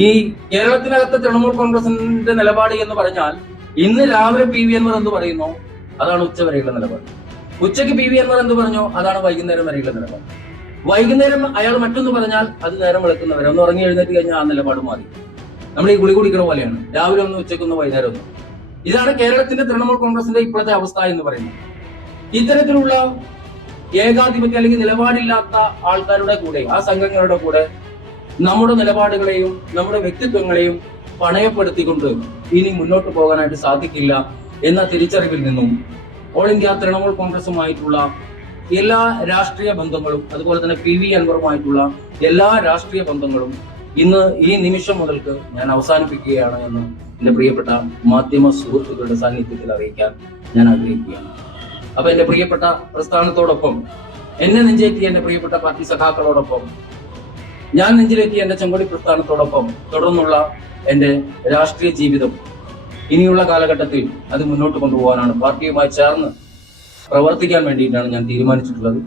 ഈ കേരളത്തിനകത്ത് തൃണമൂൽ കോൺഗ്രസിന്റെ നിലപാട് എന്ന് പറഞ്ഞാൽ ഇന്ന് രാവിലെ പി വി അൻവർ എന്ത് പറയുന്നു അതാണ് ഉച്ച വരെയുള്ള നിലപാട്. ഉച്ചയ്ക്ക് പി വി അൻവർ എന്ത് പറഞ്ഞു അതാണ് വൈകുന്നേരം വരെയുള്ള നിലപാട്. വൈകുന്നേരം അയാൾ മറ്റൊന്ന് പറഞ്ഞാൽ അത് നേരം വെളുക്കുന്നവരെ ഒന്ന് ഉറങ്ങി എഴുന്നേറ്റ് കഴിഞ്ഞാൽ ആ നിലപാട് മാറി. നമ്മൾ ഈ ഗുളി കുടിക്കുന്ന പോലെയാണ്, രാവിലെ ഒന്ന് ഉച്ചയ്ക്കൊന്ന് വൈകുന്നേരം ഒന്ന്. ഇതാണ് കേരളത്തിന്റെ തൃണമൂൽ കോൺഗ്രസിന്റെ ഇപ്പോഴത്തെ അവസ്ഥ എന്ന് പറയുന്നത്. ഇത്തരത്തിലുള്ള ഏകാധിപത്യം അല്ലെങ്കിൽ നിലപാടില്ലാത്ത ആൾക്കാരുടെ കൂടെ, ആ സംഘങ്ങളുടെ കൂടെ നമ്മുടെ നിലപാടുകളെയും നമ്മുടെ വ്യക്തിത്വങ്ങളെയും പണയപ്പെടുത്തിക്കൊണ്ട് ഇനി മുന്നോട്ട് പോകാനായിട്ട് സാധിക്കില്ല എന്ന തിരിച്ചറിവിൽ നിന്നും ഓൾ ഇന്ത്യ തൃണമൂൽ കോൺഗ്രസുമായിട്ടുള്ള എല്ലാ രാഷ്ട്രീയ ബന്ധങ്ങളും, അതുപോലെ തന്നെ പി വി അൻവറുമായിട്ടുള്ള എല്ലാ രാഷ്ട്രീയ ബന്ധങ്ങളും ഇന്ന് ഈ നിമിഷം മുതൽക്ക് ഞാൻ അവസാനിപ്പിക്കുകയാണ് എന്ന് എന്റെ പ്രിയപ്പെട്ട മാധ്യമ സുഹൃത്തുക്കളുടെ സാന്നിധ്യത്തിൽ അറിയിക്കാൻ ഞാൻ ആഗ്രഹിക്കുകയാണ്. അപ്പൊ എന്റെ പ്രിയപ്പെട്ട പ്രസ്ഥാനത്തോടൊപ്പം, എന്നെ നെഞ്ചേറ്റിയ എന്റെ പ്രിയപ്പെട്ട പാർട്ടി സഖാക്കളോടൊപ്പം, ഞാൻ നെഞ്ചിലെത്തിയ എന്റെ ചെങ്കൊടി പ്രസ്ഥാനത്തോടൊപ്പം തുടർന്നുള്ള എന്റെ രാഷ്ട്രീയ ജീവിതം ഇനിയുള്ള കാലഘട്ടത്തിൽ അത് മുന്നോട്ട് കൊണ്ടുപോകാനാണ്, പാർട്ടിയുമായി ചേർന്ന് പ്രവർത്തിക്കാൻ വേണ്ടിയിട്ടാണ് ഞാൻ തീരുമാനിച്ചിട്ടുള്ളത്.